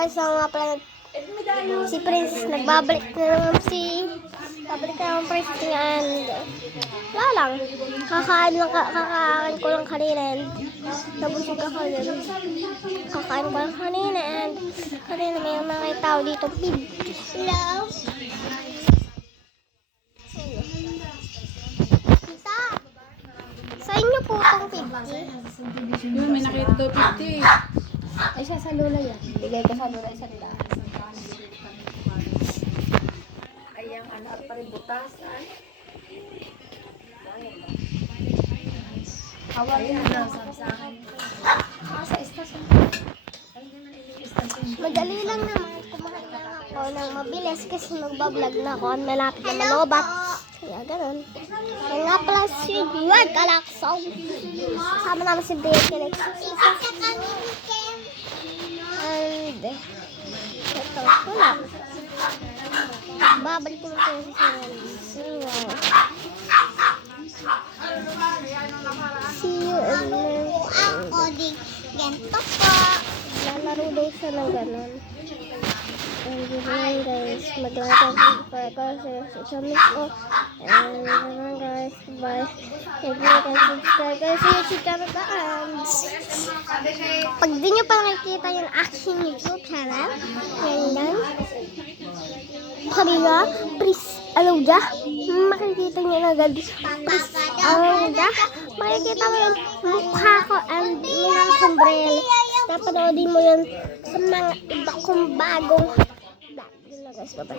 guys, so nga pala si Princess nagbabalik na naman babalik na naman Princess and wala lang. Kakain ko lang kanina and nabusog ako yun. Kakain ko lang kanina and kanina may mga tao dito. Pig. Hello? Kita! Sa inyo po itong 50? Yun, may nakita daw 50. Ay, siya sa lola yan. Bigay ko sa lola isang daan. Ayang ano at paributasan. Hawalin mo lang sa akin. Sa istasyon. Madali lang naman. Kumain lang ako ng mabilis kasi magbablog na ako. Malapit na malobat. Kaya ganun. Kaya nga pala si Juan Kalaksaw. Kasama naman si Bea Kalaksaw. And ito, wala. Babalik ko lang kayo sa see you in ako di ganito po. Lalaro daw siya ng ganun. And yun guys, maglalaro ko sa channel ko. And yun guys, bye. If you can subscribe guys sa YouTube channel ko. Pag di nyo pa nakikita yung aking YouTube channel, yan. Sabi nga, please, alaw dya. Makikita nyo na agad. Please, alaw dya. Makikita mo yung mukha ko and yung sombrero. Napanoodin mo yun sa mga iba kong bagong vlog. Yun na guys, bye-bye.